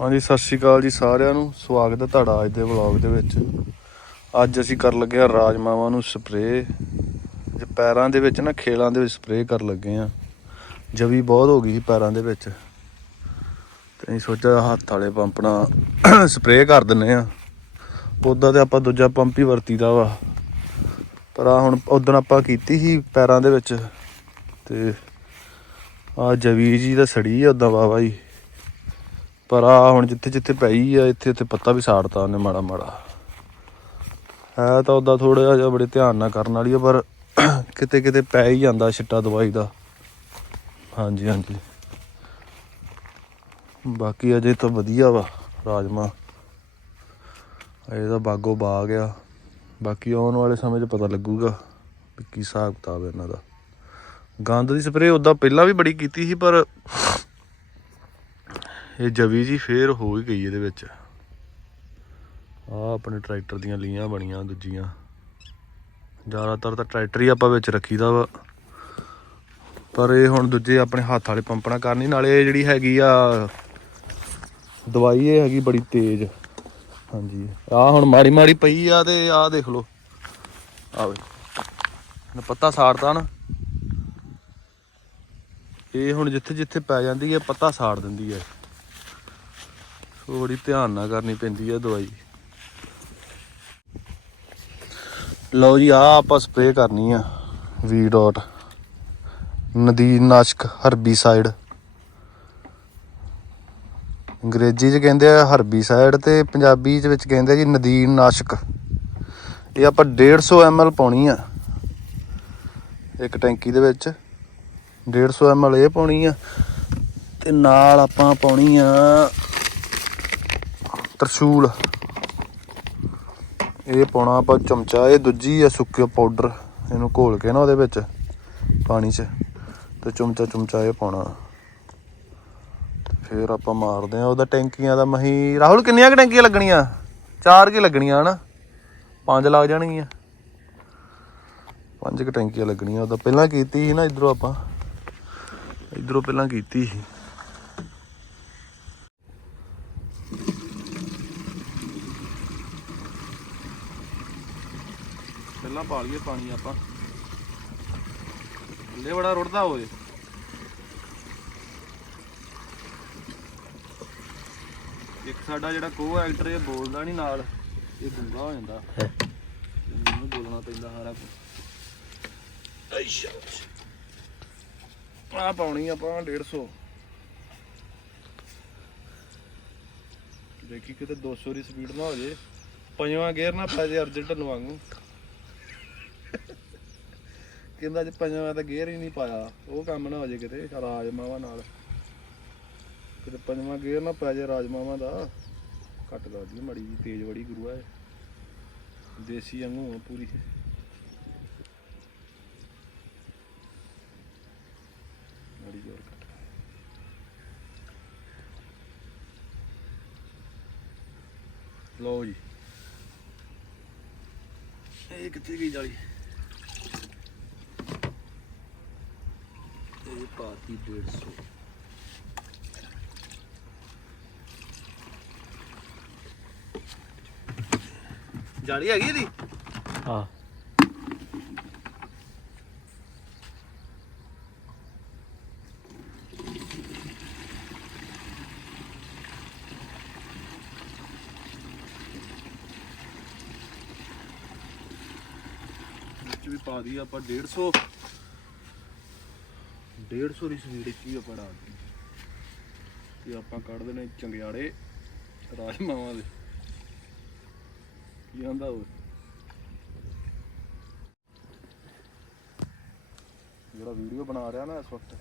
ਹਾਂਜੀ, ਸਤਿ ਸ਼੍ਰੀ ਅਕਾਲ ਜੀ ਸਾਰਿਆਂ ਨੂੰ। ਸਵਾਗਤ ਹੈ ਤੁਹਾਡਾ ਅੱਜ ਦੇ ਵਲੌਗ ਦੇ ਵਿੱਚ। ਅੱਜ ਅਸੀਂ ਕਰਨ ਲੱਗੇ ਹਾਂ ਰਾਜਮਾਵਾਂ ਨੂੰ ਸਪਰੇਅ। ਜੇ ਪੈਰਾਂ ਦੇ ਵਿੱਚ ਨਾ ਖੇਲਾਂ ਦੇ ਵਿੱਚ ਸਪਰੇਅ ਕਰਨ ਲੱਗੇ ਆ ਜਵੀ ਬਹੁਤ ਹੋ ਗਈ ਸੀ ਪੈਰਾਂ ਦੇ ਵਿੱਚ। ਤੇ ਅਸੀਂ ਸੋਚਿਆ ਹੱਥ ਵਾਲੇ ਪੰਪ ਨਾਲ ਸਪਰੇਅ ਕਰ ਦਿੰਨੇ ਆ ਉਦਾਂ ਤੇ ਆਪਾਂ ਦੂਜਾ ਪੰਪ ਹੀ ਵਰਤੀਦਾ ਵਾ। ਪਰ ਆ ਹੁਣ ਉਦੋਂ ਆਪਾਂ ਕੀਤੀ ਸੀ ਪੈਰਾਂ ਦੇ ਵਿੱਚ। ਤੇ ਆ ਜਵੀ ਜੀ ਦਾ ਸੜੀ ਆ ਉਦਾਂ ਵਾਵਾ ਜੀ ਪਰ ਆ ਹੁਣ ਜਿੱਥੇ ਜਿੱਥੇ ਪਈ ਆ, ਇੱਥੇ ਇੱਥੇ ਪੱਤਾ ਵੀ ਸਾੜਤਾ ਉਹਨੇ ਮਾੜਾ ਮਾੜਾ। ਹੈ ਤਾਂ ਉਦਾਂ ਥੋੜਾ ਜਿਹਾ ਬੜੇ ਧਿਆਨ ਨਾਲ ਕਰਨ ਵਾਲੀ ਆ, ਪਰ ਕਿਤੇ ਕਿਤੇ ਪੈ ਹੀ ਜਾਂਦਾ ਛਿੱਟਾ ਦਵਾਈ ਦਾ। ਹਾਂਜੀ ਹਾਂਜੀ। ਬਾਕੀ ਅਜੇ ਤਾਂ ਵਧੀਆ ਵਾ, ਰਾਜਮਾ। ਇਹਦਾ ਬਾਗੋ ਬਾਗ ਆ। ਬਾਕੀ ਆਉਣ ਵਾਲੇ ਸਮੇਂ 'ਚ ਪਤਾ ਲੱਗੂਗਾ ਵੀ ਕੀ ਹਿਸਾਬ ਕਿਤਾਬ ਇਹਨਾਂ ਦਾ। ਗੰਦ ਦੀ ਸਪਰੇਅ ਉਦਾਂ ਪਹਿਲਾਂ ਵੀ ਬੜੀ ਕੀਤੀ ਸੀ, ਪਰ ਇਹ ਜਵੀ ਜੀ ਫੇਰ ਹੋ ਹੀ ਗਈ ਇਹਦੇ ਵਿੱਚ। ਆ ਆਪਣੇ ਟਰੈਕਟਰ ਦੀਆਂ ਲੀਆਂ ਬਣੀਆਂ ਦੂਜੀਆਂ। ਜ਼ਿਆਦਾਤਰ ਤਾਂ ਟਰੈਕਟਰ ਹੀ ਆਪਾਂ ਵਿੱਚ ਰੱਖੀਦਾ ਵਾ। ਪਰ ਇਹ ਹੁਣ ਦੂਜੇ ਆਪਣੇ ਹੱਥ ਵਾਲੇ ਪੰਪਣਾ ਕਰਨੀ, ਨਾਲੇ ਜਿਹੜੀ ਹੈਗੀ ਆ, ਦਵਾਈ ਇਹ ਹੈਗੀ ਬੜੀ ਤੇਜ਼। ਹਾਂਜੀ ਆ ਹੁਣ ਮਾੜੀ ਮਾੜੀ ਪਈ ਆ ਤੇ ਆ ਦੇਖ ਲਓ। ਆਵੇ ਵੇ ਨਾ ਪੱਤਾ ਸਾੜਦਾ ਨਾ। ਇਹ ਹੁਣ ਜਿੱਥੇ ਜਿੱਥੇ ਪੈ ਜਾਂਦੀ ਹੈ ਪੱਤਾ ਸਾੜ ਦਿੰਦੀ ਹੈ ਸੋ ਬੜੀ ਧਿਆਨ ਨਾਲ ਕਰਨੀ ਪੈਂਦੀ ਹੈ ਦਵਾਈ। ਲਓ ਜੀ ਆ ਆਪਾਂ ਸਪਰੇਅ ਕਰਨੀ ਆ ਵੀ ਡਾਟ ਨਦੀਨ ਨਾਸ਼ਕ ਹਰਬੀਸਾਈਡ। ਅੰਗਰੇਜ਼ੀ ਚ ਕਹਿੰਦੇ ਆ ਹਰਬੀਸਾਈਡ ਤੇ ਪੰਜਾਬੀ ਚ ਵਿੱਚ ਕਹਿੰਦੇ ਜੀ ਨਦੀਨ ਨਾਸ਼ਕ। ਇਹ ਆਪਾਂ 150 ml ਪਾਉਣੀ ਆ। ਇੱਕ ਟੈਂਕੀ ਦੇ ਵਿੱਚ 150 ml ਇਹ ਪਾਉਣੀ ਆ। ਤੇ ਨਾਲ ਆਪਾਂ ਪਾਉਣੀ ਆ ਤਰਸ਼ੂਲ। ਇਹ ਪਾਉਣਾ ਆਪਾਂ ਚਮਚਾ, ਇਹ ਦੂਜੀ ਆ ਸੁੱਕੇ ਪਾਊਡਰ ਇਹਨੂੰ ਘੋਲ ਕੇ ਨਾ ਉਹਦੇ ਵਿੱਚ, ਪਾਣੀ 'ਚ। ਤੇ ਚਮਚਾ ਚਮਚਾ ਇਹ ਪਾਉਣਾ। ਫਿਰ ਆਪਾਂ ਮਾਰਦੇ ਆ ਉਹਦਾ ਟੈਂਕੀਆਂ ਦਾ ਮਹੀ, ਰਾਹੁਲ ਕਿੰਨੀਆਂ ਕੁ ਟੈਂਕੀਆਂ ਲੱਗਣੀਆਂ? ਚਾਰ ਕੀ ਲੱਗਣੀਆਂ ਹਨਾ? ਪੰਜ ਲੱਗ ਜਾਣਗੀਆਂ। ਪੰਜ ਕੁ ਟੈਂਕੀਆਂ ਲੱਗਣੀਆਂ, ਉਹਦਾ ਪਹਿਲਾਂ ਕੀਤੀ ਸੀ ਨਾ ਇਧਰੋਂ ਆਪਾਂ। ਇਧਰੋਂ ਪਹਿਲਾਂ ਕੀਤੀ ਸੀ। ਪਹਿਲਾਂ ਪਾ ਲਈਏ ਪਾਣੀ ਆਪਾਂ। ਥੱਲੇ ਬੜਾ ਰੁੜਦਾ ਹੋਏ ਇੱਕ ਸਾਡਾ ਜਿਹੜਾ ਕੋ ਐਕਟਰ ਇਹ ਬੋਲਦਾ ਨਹੀਂ ਨਾਲ ਇਹ ਗੁੰਗਾ ਹੋ ਜਾਂਦਾ। ਮੈਨੂੰ ਬੋਲਣਾ ਪੈਂਦਾ ਸਾਰਾ ਕੁਝ ਅੱਛਾ ਆ ਪਾਉਣੀ ਆਪਾਂ 150 ਦੇਖੀ ਕਿਤੇ 200 ਦੀ ਸਪੀਡ ਨਾ ਹੋ ਜੇ। ਪੰਜਵਾਂ ਗੇਅਰ ਨਾ ਪੈ ਜੇ ਅਰਜੈਂਟ ਨੂੰ ਵਾਂਗੂ। ਕਹਿੰਦਾ ਜੇ ਪੰਜਵਾਂ ਤਾਂ ਗੇਅਰ ਹੀ ਨਹੀਂ ਪਾਇਆ। ਉਹ ਕੰਮ ਨਾ ਹੋ ਜੇ ਕਿਤੇ ਰਾਜਮਾਵਾ ਨਾਲ। ਕਿਤੇ ਪੰਜਵਾਂ ਗੇਅਰ ਨਾ ਪੈ ਜੇ ਰਾਜਮਾਵਾ ਦਾ, ਘੱਟ ਲੱਗਦੀ ਮੜੀ ਜੀ ਤੇਜ਼ ਬੜੀ ਗੁਰੂਆ ਹੈ ਦੇਸੀ ਵਾਂਗੂ ਪੂਰੀ। ਮੜੀ ਜੋਰ ਘੱਟ। ਲਓ ਜੀ। ਇਹ ਕਿੱਥੇ ਗਈ ਜਾਲੀ? ਪਾਤੀ 150 ਜਾਲੀ ਹੈਗੀ ਇਹਦੀ? ਹਾਂ। ਵਿੱਚ ਵੀ ਪਾ ਦਈ ਆਪਾਂ 150 150 ਦੀ ਸਪੀਡ ਕੀ ਆ ਪੜਾ ਤੇ ਆਪਾਂ ਕੱਢਦੇ ਨੇ ਚੰਗਿਆੜੇ, ਰਾਜਮਾਵਾਂ ਦੇ। ਕੀ ਆਂਦਾ ਉਹ ਜਿਹੜਾ ਵੀਡੀਓ ਬਣਾ ਰਿਹਾ ਨਾ ਇਸ ਵਕਤ,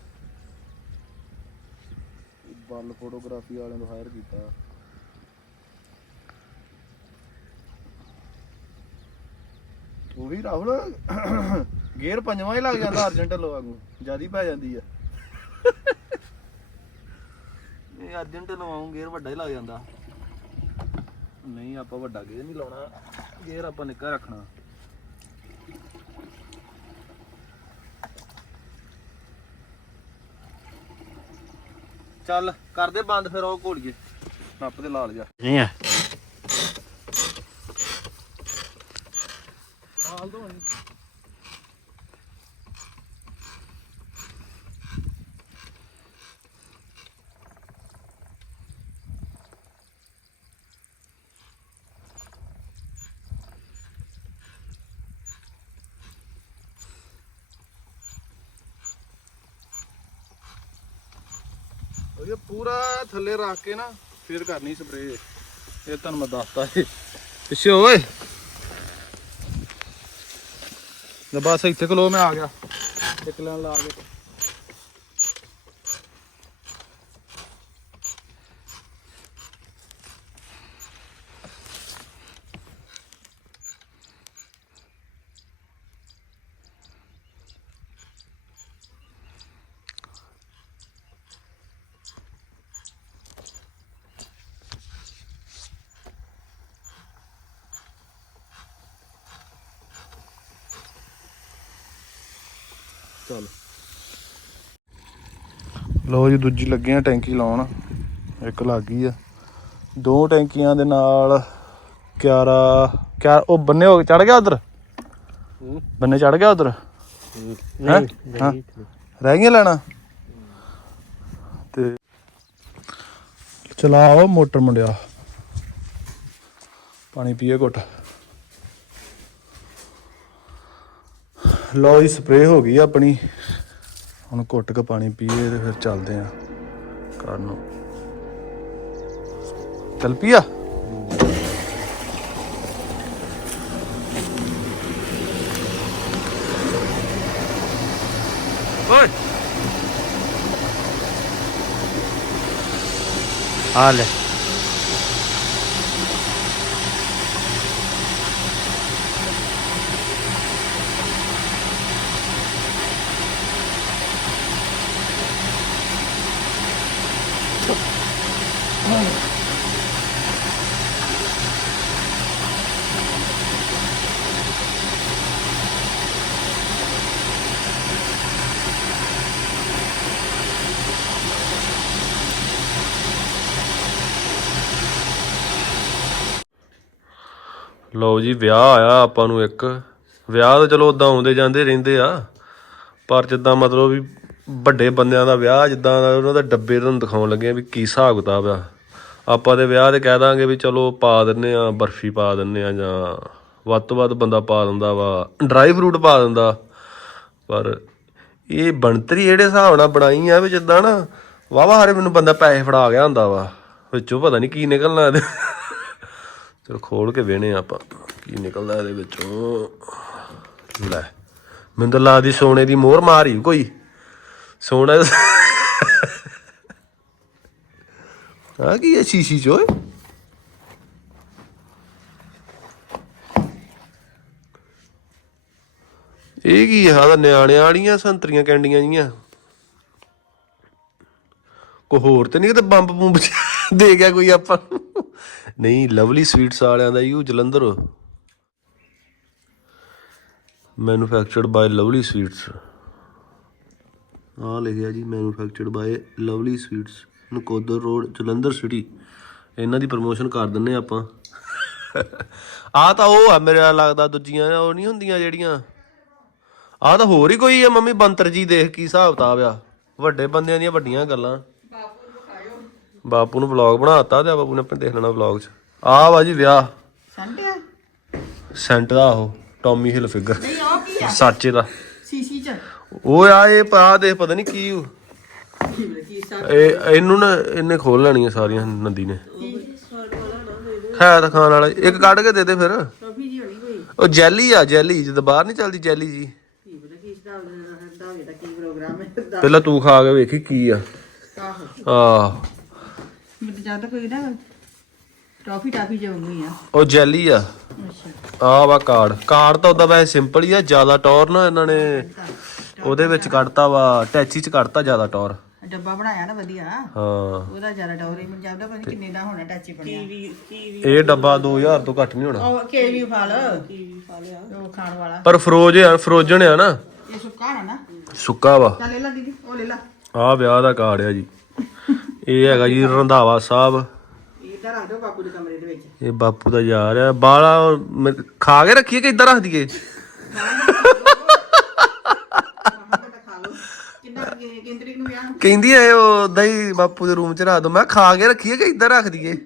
ਇਹ ਬੱਲ ਫੋਟੋਗ੍ਰਾਫੀ ਵਾਲਿਆਂ ਨੂੰ ਹਾਇਰ ਕੀਤਾ। ਉਹੀ ਰਾਹੁਲ ਗੇਅਰ ਪੰਜਵਾਂ ਹੀ ਲੱਗ ਜਾਂਦਾ ਅਰਜੈਂਟ ਲੋ ਵਾਂਗੂ ਜਿਆਦੀ ਪੈ ਜਾਂਦੀ ਆ। ਇਹ ਅਰਜੈਂਟ ਲਵਾਉਂ ਗੇਅਰ ਵੱਡਾ ਹੀ ਲੱਗ ਜਾਂਦਾ। ਨਹੀਂ ਆਪਾਂ ਵੱਡਾ ਗੇਅਰ ਨਹੀਂ ਲਾਉਣਾ ਗੇਅਰ ਆਪਾਂ ਨਿੱਕਾ ਰੱਖਣਾ। ਚੱਲ ਕਰਦੇ ਬੰਦ ਫਿਰ ਉਹ ਘੋਲੀਏ। ਨੱਪ ਤੇ ਲਾ ਲਿਆ। ਨਹੀਂ ਆ ਹਾਲ ਦੋ ਇਹ ਪੂਰਾ ਥੱਲੇ ਰੱਖ ਕੇ ਨਾ ਫੇਰ ਕਰਨੀ ਸਪਰੇ ਇਹ ਤੁਹਾਨੂੰ ਮੈਂ ਦੱਸਤਾ ਏ ਪਿੱਛੇ ਓਏ। ਲੈ ਬਸ ਇੱਥੇ ਕੋਲ ਮੈਂ ਆ ਗਿਆ। ਇੱਕ ਲੈਣ ਲਾ ਕੇ। ਲੋ ਜੀ ਦੂਜੀ ਲੱਗੇ ਆ ਟੈਂਕੀ ਲਾਉਣ। ਇੱਕ ਲੱਗ ਗਈ ਆ। ਦੋ ਟੈਂਕੀਆਂ ਦੇ ਨਾਲ ਕਿਆਰਾ ਕਿਆ ਉਹ ਬੰਨੇ ਹੋ ਚੜ ਗਿਆ ਉਧਰ? ਬੰਨੇ ਚੜ ਗਿਆ ਉਧਰ? ਹੈਂ? ਰਹਿ ਗਈਆਂ ਲੈਣਾ? ਤੇ ਚਲਾਓ ਮੋਟਰ ਮੁੰਡਿਆ। ਪਾਣੀ ਪੀਏ ਘੁੱਟ। ਲਓ ਜੀ ਸਪਰੇਅ ਹੋ ਗਈ ਆਪਣੀ। ਹੁਣ ਘੁੱਟ ਕੇ ਪਾਣੀ ਪੀਏ ਤੇ ਫਿਰ ਚੱਲਦੇ ਆ ਘਰ ਨੂੰ। ਚੱਲ ਪੀਆ ਓਏ। ਆ ਲੈ। ਲਓ ਜੀ, ਵਿਆਹ ਆਇਆ ਆਪਾਂ ਨੂੰ ਇੱਕ। ਵਿਆਹ ਤਾਂ ਚਲੋ ਉਦਾਂ ਆਉਂਦੇ ਜਾਂਦੇ ਰਹਿੰਦੇ ਆ, ਪਰ ਜਿੱਦਾਂ ਮਤਲਬ ਵੀ ਵੱਡੇ ਬੰਦਿਆਂ ਦਾ ਵਿਆਹ, ਜਿੱਦਾਂ ਉਹਨਾਂ ਦਾ ਡੱਬੇ ਤੁਹਾਨੂੰ ਦਿਖਾਉਣ ਲੱਗੇ ਆ ਵੀ ਕੀ ਹਿਸਾਬ ਕਿਤਾਬ ਆ। ਆਪਾਂ ਦੇ ਵਿਆਹ ਤੇ ਕਹਿ ਦਾਂਗੇ ਵੀ ਚਲੋ ਪਾ ਦਿੰਨੇ ਆ, ਬਰਫੀ ਪਾ ਦਿੰਨੇ ਆ ਜਾਂ ਵੱਧ ਤੋਂ ਵੱਧ ਬੰਦਾ ਪਾ ਦਿੰਦਾ ਵਾ ਡਰਾਈ ਫਰੂਟ ਪਾ ਦਿੰਦਾ। ਪਰ ਇਹ ਬਣਤਰੀ ਜਿਹੜੇ ਹਿਸਾਬ ਨਾਲ ਬਣਾਈ ਆ ਵੀ ਜਿੱਦਾਂ ਨਾ ਵਾਵਾ ਹਰੇ ਮੈਨੂੰ ਬੰਦਾ ਪੈਸੇ ਫੜਾ ਗਿਆ ਹੁੰਦਾ ਵਾ, ਵਿੱਚੋਂ ਪਤਾ ਨਹੀਂ ਕੀ ਨਿਕਲਣਾ ਇਹਦੇ। ਚਲੋ ਖੋਲ ਕੇ ਵੇਣੇ ਆਪਾਂ, ਕੀ ਨਿਕਲਦਾ ਇਹਦੇ ਵਿੱਚੋਂ। ਲੈ, ਮੈਨੂੰ ਤਾਂ ਲੱਗਦੀ ਸੋਨੇ ਦੀ ਮੋਹਰ ਮਾਰੀ ਕੋਈ। ਸੋਨਾ ਆ ਕੀ ਹੈ ਸ਼ੀਸ਼ੀ ਚ ਓਏ ਇਹ ਕੀ ਹੈ ਦਾ ਨਿਆਣਿਆਂ ਵਾਲੀਆਂ ਸੰਤਰੀਆਂ ਕੈਂਡੀਆਂ ਜੀਆਂ ਕੋ ਹੋਰ ਤੇ ਨਹੀਂ ਕਿਤੇ ਬੰਬ ਬੰਬ ਦੇ ਗਿਆ ਕੋਈ ਆਪਾਂ ਨਹੀਂ ਲਵਲੀ ਸਵੀਟਸ ਵਾਲਿਆਂ ਦਾ you Jalandhar manufactured by lovely sweets ਆ ਲਿਖਿਆ ਜੀ manufactured by lovely sweets Nakodar road Jalandhar city ਇਹਨਾਂ ਦੀ ਪ੍ਰਮੋਸ਼ਨ ਕਰ ਦਿੰਨੇ ਆਪਾਂ। ਆ ਤਾਂ ਉਹ ਆ ਮੇਰੇ ਨਾਲ ਲੱਗਦਾ ਦੂਜੀਆਂ ਉਹ ਨਹੀਂ ਹੁੰਦੀਆਂ ਜਿਹੜੀਆਂ। ਆ ਤਾਂ ਹੋਰ ਹੀ ਕੋਈ ਆ ਮੰਮੀ ਬੰਤਰ ਜੀ ਦੇਖ ਕੀ ਹਿਸਾਬ ਕਿਤਾਬ ਆ। ਵੱਡੇ ਬੰਦਿਆਂ ਦੀਆਂ ਵੱਡੀਆਂ ਗੱਲਾਂ। ਬਾਪੂ ਨੂੰ ਵਲੌਗ ਬਣਾਤਾ ਤੇ ਬਾਪੂ ਨੇ ਆਪਣੇ ਦੇਖ ਲੈਣਾ ਵਲੌਗ 'ਚ। ਆ ਵਾ ਜੀ ਵਿਆਹ। ਸੈਂਟ ਦਾ ਉਹ ਟੌਮੀ ਹਿਲ ਫਿਗਰ ਨਹੀਂ ਉਹ ਕੀ ਆ? ਸਾਚੇ ਦਾ ਸੀਸੀ ਚ। ਉਹ ਆ ਇਹ ਪਾ ਦੇ ਪਤਾ ਨਹੀਂ ਕੀ ਉਹ। ਇਹ ਇਹਨੂੰ ਨਾ ਇਹਨੇ ਖੋਲ ਲੈਣੀਆਂ ਸਾਰੀਆਂ ਨੰਦੀ ਨੇ। ਹੈ ਤਾਂ ਖਾਣ ਵਾਲਾ। ਇੱਕ ਕੱਢ ਕੇ ਦੇ ਦੇ ਫਿਰ। ਉਹ ਜੈਲੀ ਆ ਜੈਲੀ। ਜਦੋਂ ਬਾਹਰ ਨਹੀਂ ਚੱਲਦੀ ਜੈਲੀ ਜੀ। ਪਹਿਲਾਂ ਤੂੰ ਖਾ ਕੇ ਵੇਖੀ ਕੀ ਆ। ਆਹੋ। ਮੈਨੂੰ ਜ਼ਿਆਦਾ ਕੋਈ ਨਾ ਟੋਫੀ ਟਾਫੀ ਜਾਉਂਗੀ ਆ। ਉਹ ਜੈਲੀ ਆ। ਆ ਵਾ ਕਾਰਡ। ਕਾਰਡ ਤਾਂ ਉਹਦਾ ਵੈਸੇ ਸਿੰਪਲ ਹੀ ਆ ਜ਼ਿਆਦਾ ਟੌਰ ਨਾ ਇਹਨਾਂ ਨੇ। ਉਹਦੇ ਵਿੱਚ ਕੱਢਤਾ ਵਾ ਟੈਚੀ ਚ ਕੱਢਤਾ ਜ਼ਿਆਦਾ ਟੌਰ। ਡੱਬਾ ਬਣਾਇਆ ਨਾ ਵਧੀਆ। ਹਾਂ। ਉਹਦਾ ਜ਼ਿਆਦਾ ਡੌਰੀ ਮੈਨੂੰ ਜਾਂਦਾ ਪਤਾ ਨੀ ਕਿੰਨੇ ਦਾ ਹੋਣਾ ਟੱਚ ਬਣਿਆ। ਇਹ ਡੱਬਾ 2000 ਤੋਂ ਘੱਟ ਨਹੀਂ ਹੋਣਾ। ਉਹ ਕੇਵੀ ਫਲ। ਕੇਵੀ ਫਲ ਆ। ਉਹ ਖਾਣ ਵਾਲਾ। ਪਰ ਫਰੋਜ ਆ ਫਰੋਜਨ ਆ ਨਾ। ਇਹ ਸੁੱਕਾ ਹੋਣਾ ਨਾ। ਸੁੱਕਾ ਵਾ। ਚੱਲ ਲੈ ਲਾ ਦੀਦੀ ਉਹ ਲੈ ਲਾ। ਆ ਵਿਆਹ ਦਾ ਕਾਰਡ ਆ ਜੀ। ਇਹ ਹੈਗਾ ਜੀ ਰੰਧਾਵਾ ਸਾਹਿਬ। ਇਹ ਰੱਖ ਦਿਓ ਬਾਪੂ ਦੇ ਕਮਰੇ ਦੇ ਵਿੱਚ। ਇਹ ਬਾਪੂ ਦਾ ਯਾਰ ਆ। ਬਾਲਾ ਖਾ ਕੇ ਰੱਖੀਏ ਕਿ ਇਦਾਂ ਰੱਖ ਦਈਏ ਬਾਹਰ ਤਾਂ ਖਾ ਲਓ ਕਿੰਨਾ ਕਿ- ਕਿੰਨੀ ਤਰੀਕ ਨੂੰ ਵਿਆਹ ਕਹਿੰਦੀ ਐ ਉਹ ਉਦਾਂ ਹੀ ਬਾਪੂ ਦੇ ਰੂਮ 'ਚ ਰੱਖ ਦੋ ਮੈਂ ਕਿਹਾ ਖਾ ਕੇ ਰੱਖੀਏ ਕਿ ਇਦਾਂ ਰੱਖ ਦਈਏ?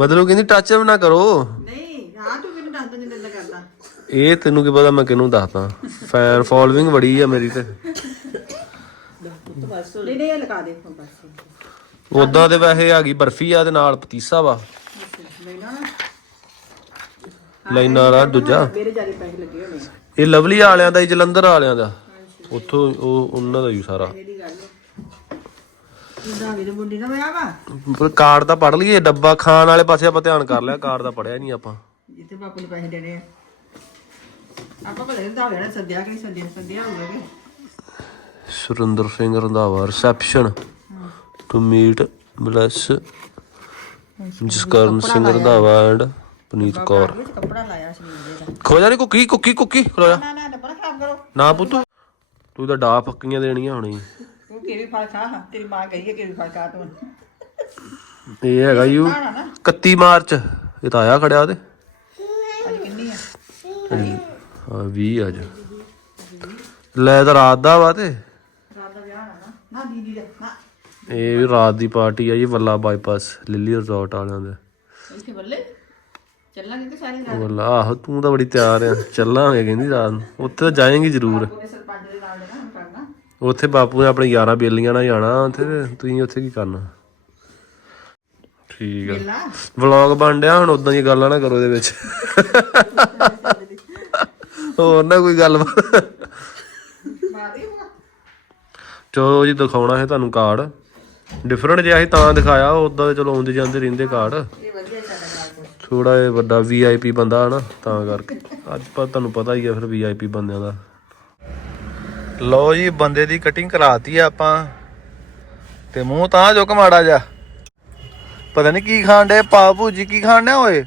ਮਤਲਬ ਕਹਿੰਦੀ ਟੱਚ ਵੀ ਨਾ ਕਰੋ। ਨਹੀਂ ਹਾਂ ਤੂੰ ਮੈਨੂੰ ਦੱਸ ਦੇ ਜਿੰਨਾ ਦਿਲ ਕਰਦਾ? ਇਹ ਤੈਨੂੰ ਕੀ ਪਤਾ ਮੈਂ ਕਿਹਨੂੰ ਦੱਸਦਾ। ਫੈਨ ਫੋਲੋਇੰਗ ਬੜੀ ਆ ਮੇਰੀ ਤੇ। ਨਹੀਂ ਨਹੀਂ ਇਹ ਲਗਾ ਦੇ ਹੁਣ ਬਸ। ਉਦਾਂ ਤੇ ਵੈਸੇ ਆ ਗਈ ਬਰਫੀ ਆ ਤੇ ਨਾਲ ਪਤੀਸਾ ਵਾ। ਲੈਣਾ ਨਾ। ਲਾਈਨਾਂ ਵਾਲਾ ਦੂਜਾ। ਮੇਰੇ ਜ਼ਿਆਦਾ ਪੈਸੇ ਲੱਗੇ ਹੋਣੇ ਇਹ ਲਵਲੀ ਵਾਲਿਆਂ ਦਾ ਹੀ ਜਲੰਧਰ ਵਾਲਿਆਂ ਦਾ। ਉੱਥੋਂ ਉਹ ਉਹਨਾਂ ਦਾ ਹੀ ਸਾਰਾ। ਇਹਦੀ ਗੱਲ ਇਹਦਾ ਦਾ ਵਿਆਹ ਵਾ ਪਰ ਕਾਰਡ ਤਾਂ ਪੜ ਲਈਏ ਡੱਬਾ ਖਾਣ ਵਾਲੇ ਪਾਸੇ ਆਪਾਂ ਧਿਆਨ ਕਰ ਲਿਆ ਕਾਰਡ ਤਾਂ ਪੜਿਆ ਨਹੀਂ ਆਪਾਂ। ਜਿੱਥੇ ਬਾਪੂ ਨੂੰ ਪੈਸੇ ਦੇਣੇ ਆ। ਆਪਾਂ ਨਹੀਂ ਦਾਵੇ ਨਾ ਸੱਦਿਆ ਕਿ ਨਹੀਂ ਸੱਦਿਆ ਸੱਦਿਆ ਕਿ? Surinder Singh Randhawa reception. To meet bless Jaskaran Singh Randhawa and Puneet Kaur. ਕੱਪੜਾ ਲਾਇਆ ਦੇ ਦਾ। ਖੋ ਜਾ ਨੀ ਕੁੱਕੀ ਕੁੱਕੀ ਕੁੱਕੀ ਖਲੋ ਜਾ। ਨਾ ਨਾ ਡੱਬਾ ਖਰਾਬ ਕਰੋ। ਨਾ ਪੁੱਤੂ ਤੂੰ ਤਾਂ ਡਾ ਪੱਕੀਆਂ ਦੇਣੀਆਂ ਹੋਣੀ ਕਿਵੇਂ ਫਲ ਖਾ? ਹਾਂ ਤੇਰੀ ਮਾਂ ਕਹੀ ਹੈ ਕਿਵੇਂ ਫਲ ਖਾ ਤੂੰ? ਇਹ ਹੈਗਾ ਯੂ ਖਾਣਾ ਨਾ। 31 ਮਾਰਚ। ਇਹ ਤਾਂ ਆਇਆ ਖੜਿਆ ਉਹਦੇ ਅੱਜ ਕਿੰਨੀ ਆ? ਹਾਂ 20 ਅੱਜ। ਲੈ ਤਾਂ ਰਾਤ ਦਾ ਵਾ ਤੇ। ਰਾਤ ਦਾ ਵਿਆਹ ਹੋਣਾ ਨਾ। ਨਾ ਦੀਦੀ ਦਾ। ਨਾ। ਇਹ ਵੀ ਰਾਤ ਦੀ ਪਾਰਟੀ ਆ ਜੀ ਵੱਲਾ ਬਾਈਪਾਸ ਲਿਲੀ ਰਿਜ਼ੋਰਟ ਵਾਲਿਆਂ ਦੇ। ਇੱਥੇ ਬੱਲੇ ਚੱਲਾਂਗੇ ਕਿ ਸਾਰੇ ਰਾਤ ਵੱਲਾ ਆਹੋ ਤੂੰ ਤਾਂ ਬੜੀ ਤਿਆਰ ਆ। ਚੱਲਾਂਗੇ ਕਹਿੰਦੀ ਰਾਤ ਨੂੰ। ਉੱਥੇ ਤਾਂ ਜਾਏਂਗੀ ਜ਼ਰੂਰ। ਸਰਪੰਚ ਦੇ ਨਾਲ ਨਾ। ਉੱਥੇ ਬਾਪੂ ਨੇ ਆਪਣੇ ਯਾਰਾਂ ਬੇਲੀਆਂ ਨਾਲ ਜਾਣਾ ਉੱਥੇ ਤੇ ਤੁਸੀਂ ਉੱਥੇ ਕੀ ਕਰਨਾ? ਠੀਕ ਆ। ਵਲੌਗ ਬਣ ਡਿਆ ਹੁਣ ਉਦਾਂ ਦੀਆਂ ਗੱਲਾਂ ਨਾ ਕਰੋ ਇਹਦੇ ਵਿੱਚ। ਹੋਰ ਨਾ ਕੋਈ ਗੱਲ ਚਲੋ ਜੀ ਦਿਖਾਉਣਾ ਹੈ ਤੁਹਾਨੂੰ ਕਾਰਡ ਡਿਫਰੈਂਟ ਜਿਹਾ ਸੀ ਤਾਂ ਦਿਖਾਇਆ ਉਦਾਂ ਤੇ ਚਲੋ ਆਉਂਦੇ ਜਾਂਦੇ ਰਹਿੰਦੇ ਕਾਰਡ ਥੋੜਾ ਜਿਹਾ ਵੱਡਾ ਵੀਆਈਪੀ ਬੰਦਾ ਹਨਾ ਤਾਂ ਕਰਕੇ। ਅੱਜ ਪਰ ਤੁਹਾਨੂੰ ਪਤਾ ਹੀ ਆ ਫਿਰ ਵੀਆਈਪੀ ਬੰਦਿਆਂ ਦਾ। ਲਓ ਜੀ ਬੰਦੇ ਦੀ ਕਟਿੰਗ ਕਰਾਤੀ ਆ ਆਪਾਂ। ਤੇ ਮੂੰਹ ਤਾਂ ਜੋ ਮਾੜਾ ਜਾ ਪਤਾ ਨਹੀਂ ਕੀ ਖਾਣ ਡੇ ਪਾਪੂ ਜੀ ਕੀ ਖਾਣ ਡਿਆ ਓਏ?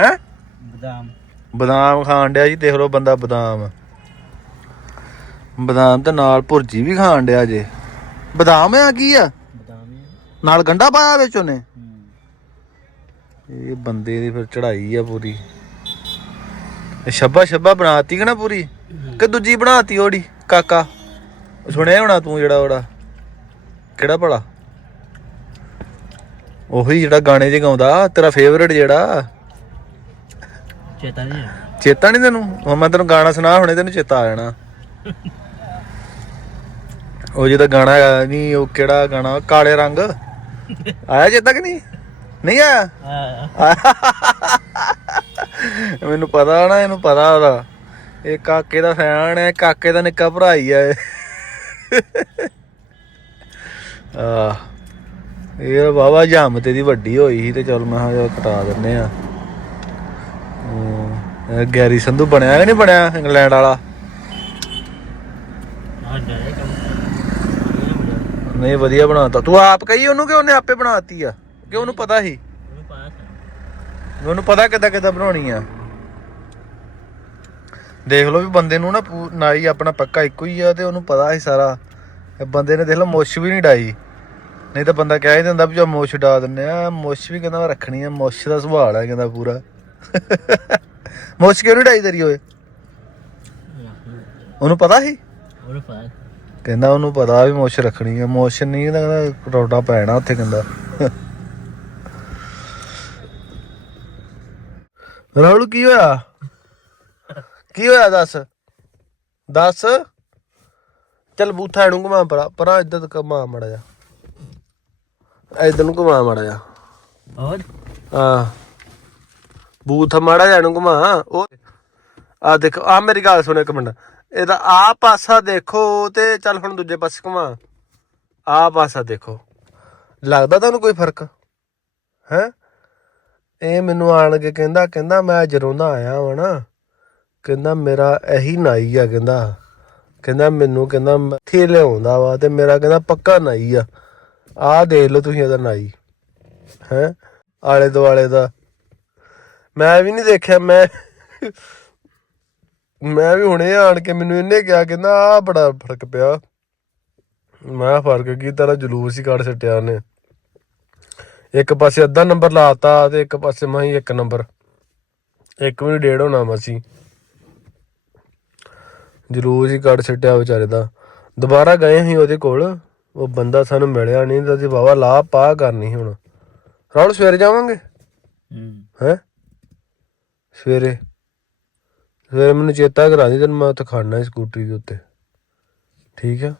ਹੈ? ਬਦਾਮ। ਬਦਾਮ ਖਾਣ ਡਿਆ ਜੀ ਦੇਖ ਲਓ ਬੰਦਾ ਬਦਾਮ। ਬਦਾਮ ਤੇ ਨਾਲ ਭੁਰਜੀ ਵੀ ਖਾਣ ਡਿਆ ਜੇ। ਬਦਾਮ ਆ ਕੀ ਆ? ਨਾਲ ਗੰਡਾ ਪਾਇਆ ਵਿੱਚ ਉਹਨੇ? ਇਹ ਬੰਦੇ ਦੀ ਫਿਰ ਚੜਾਈ ਆ ਪੂਰੀ। ਇਹ ਸ਼ੱਬਾ ਸ਼ੱਬਾ ਬਣਾਤੀ ਕਿ ਨਾ ਪੂਰੀ? ਕਿ ਦੂਜੀ ਬਣਾਤੀ ਉਹੜੀ ਕਾਕਾ ਸੁਣਿਆ ਹੋਣਾ ਤੂੰ ਜਿਹੜਾ ਉਹਦਾ? ਕਿਹੜਾ ਭਲਾ? ਉਹੀ ਜਿਹੜਾ ਗਾਣੇ 'ਚ ਗਾਉਂਦਾ ਤੇਰਾ ਫੇਵਰੇਟ ਜਿਹੜਾ। ਚੇਤਾ ਨਹੀਂ ਚੇਤਾ ਨਹੀਂ ਤੈਨੂੰ? ਹੁਣ ਮੈਂ ਤੈਨੂੰ ਗਾਣਾ ਸੁਣਾ ਹੁਣੇ ਤੈਨੂੰ ਚੇਤਾ ਆ ਜਾਣਾ। ਉਹ ਜਿਹਦਾ ਗਾਣਾ ਨਹੀਂ ਉਹ ਕਿਹੜਾ ਗਾਣਾ? ਕਾਲੇ ਰੰਗ। ਆਇਆ ਚੇਤਾ ਕਿ ਨਹੀਂ? ਨਹੀਂ ਆਇਆ। ਮੈਨੂੰ ਪਤਾ ਨਾ ਇਹਨੂੰ ਪਤਾ ਉਹਦਾ। ਇਹ ਕਾਕੇ ਦਾ ਫੈਨ ਹੈ ਕਾਕੇ ਦਾ ਨਿੱਕਾ ਭਰਾ ਹੀ ਆ ਇਹ। ਆ ਇਹ ਬਾਬਾ ਜੰਮ ਤੇ ਦੀ ਵੱਡੀ ਹੋਈ ਸੀ ਤੇ ਚਲ ਮੈਂ ਚੱਲ ਕਟਾ ਦਿੰਨੇ ਆ ਗੈਰੀ ਸੰਧੂ ਬਣਿਆ ਕਿ ਨਹੀਂ ਬਣਿਆ ਇੰਗਲੈਂਡ ਵਾਲਾ? ਨਹੀਂ ਵਧੀਆ ਬਣਾਤਾ। ਤੂੰ ਆਪ ਕਹੀ ਉਹਨੂੰ ਕਿ ਉਹਨੇ ਆਪੇ ਬਣਾਤੀ ਆ? ਕਿ ਉਹਨੂੰ ਪਤਾ ਸੀ? ਉਹਨੂੰ ਪਾਇਆ ਸੀ। ਉਹਨੂੰ ਪਤਾ ਕਿੱਦਾਂ ਕਿੱਦਾਂ ਬਣਾਉਣੀ ਆ? ਦੇਖ ਲਓ ਵੀ ਬੰਦੇ ਨੂੰ ਨਾ ਪੂ- ਨਾਈ ਆਪਣਾ ਪੱਕਾ ਇੱਕੋ ਹੀ ਆ ਤੇ ਉਹਨੂੰ ਪਤਾ ਸੀ ਸਾਰਾ। ਇਹ ਬੰਦੇ ਨੇ ਦੇਖ ਲਓ ਮੁੱਛ ਵੀ ਨਹੀਂ ਡਾਈ। ਨਹੀਂ ਤਾਂ ਬੰਦਾ ਕਹਿ ਹੀ ਦਿੰਦਾ ਵੀ ਜੋ ਮੁੱਛ ਡਾ ਦਿੰਨੇ ਆ ਮੁੱਛ ਵੀ ਕਹਿੰਦਾ ਮੈਂ ਰੱਖਣੀ ਆ ਮੁੱਛ ਦਾ ਸੁਭਾਅ ਹੈ ਕਹਿੰਦਾ ਪੂਰਾ। ਮੁੱਛ ਕਿਉਂ ਨਹੀਂ ਡਾਈ ਤੇਰੀ ਓਏ? ਉਹਨੂੰ ਪਤਾ ਸੀ? ਉਹਨੂੰ ਪਾਇਆ ਕਹਿੰਦਾ ਉਹਨੂੰ ਪਤਾ ਵੀ ਮੁੱਛ ਰੱਖਣੀ ਆ ਮੁੱਛ ਨਹੀਂ ਕਹਿੰਦਾ ਰੋਟਾ ਪੈਣਾ ਉੱਥੇ ਕਹਿੰਦਾ। ਰਾਹੁਲ ਕੀ ਹੋਇਆ? ਕੀ ਹੋਇਆ ਦੱਸ? ਦੱਸ? ਚੱਲ ਬੂਥਾ ਇਹਨੂੰ ਘੁਮਾ ਪਰਾ ਪਰਾ ਇੱਧਰ ਘੁਮਾ ਮੜਾ ਜਾ ਇੱਧਰ ਨੂੰ ਘੁਮਾ ਮੜਾ ਜਾ ਹੋਰ? ਆ ਬੂਥ ਮਾੜਾ ਜਿਹਾ ਨੂੰ ਘੁਮਾ। ਉਹ ਆ ਦੇਖੋ ਆ ਮੇਰੀ ਗੱਲ ਸੁਣ ਇੱਕ ਮਿੰਟ। ਇਹਦਾ ਆ ਪਾਸਾ ਦੇਖੋ ਤੇ ਚੱਲ ਹੁਣ ਦੂਜੇ ਪਾਸੇ ਘੁਮਾ। ਆ ਪਾਸਾ ਦੇਖੋ। ਲੱਗਦਾ ਤੁਹਾਨੂੰ ਕੋਈ ਫ਼ਰਕ? ਹੈ? ਇਹ ਮੈਨੂੰ ਆਣ ਕੇ ਕਹਿੰਦਾ ਕਹਿੰਦਾ ਮੈਂ ਜਦੋਂ ਦਾ ਆਇਆ ਵਾਂ ਨਾ। ਕਹਿੰਦਾ, ਮੇਰਾ ਇਹੀ ਨਾਈ ਆ, ਕਹਿੰਦਾ। ਕਹਿੰਦਾ, ਮੈਨੂੰ ਕਹਿੰਦਾ ਇੱਥੇ ਲਿਆਉਂਦਾ ਵਾ ਤੇ ਮੇਰਾ ਕਹਿੰਦਾ, ਪੱਕਾ ਨਾਈ ਆ। ਆਹ ਦੇਖ ਲਓ ਤੁਸੀਂ ਇਹਦਾ ਨਾਈ। ਹੈ? ਆਲੇ ਦੁਆਲੇ ਦਾ। ਮੈਂ ਵੀ ਨਹੀਂ ਦੇਖਿਆ, ਮੈਂ ਮੈਂ ਵੀ ਹੁਣੇ ਆਣ ਕੇ ਮੈਨੂੰ ਇਹਨੇ ਕਿਹਾ, ਕਹਿੰਦਾ ਆ ਬੜਾ ਫ਼ਰਕ ਪਿਆ। ਮੈਂ ਫ਼ਰਕ ਕੀ? ਤੇਰਾ ਜਲੂਸ ਹੀ ਕੱਢ ਛੱਟਿਆ ਨੇ ਇੱਕ ਪਾਸੇ ਅੱਧਾ ਨੰਬਰ ਲਾਤਾ ਤੇ ਇੱਕ ਪਾਸੇ ਮੈਂ ਇੱਕ ਨੰਬਰ। ਇੱਕ ਵੀ ਨੀ ਡੇਢ ਹੋਣਾ ਮਸੀ ਜਲੂਸ ਹੀ ਕੱਢ ਛੱਡਿਆ ਵਿਚਾਰੇ ਦਾ। ਦੁਬਾਰਾ ਗਏ ਸੀ ਉਹਦੇ ਕੋਲ ਉਹ ਬੰਦਾ ਸਾਨੂੰ ਮਿਲਿਆ ਨਹੀਂ ਤਾਂ ਜੀ ਬਾਬਾ ਲਾਹ ਪਾ ਕਰਨੀ ਹੁਣ। ਰਾਹੁਲ ਸਵੇਰੇ ਜਾਵਾਂਗੇ? ਹੂੰ। ਹੈ? ਸਵੇਰੇ। ਸਵੇਰੇ ਮੈਨੂੰ ਚੇਤਾ ਕਰਾ ਦੀ ਤੈਨੂੰ ਮੈਂ ਉੱਥੇ ਖੜਨਾ ਸਕੂਟਰੀ ਦੇ ਉੱਤੇ। ਠੀਕ ਆ?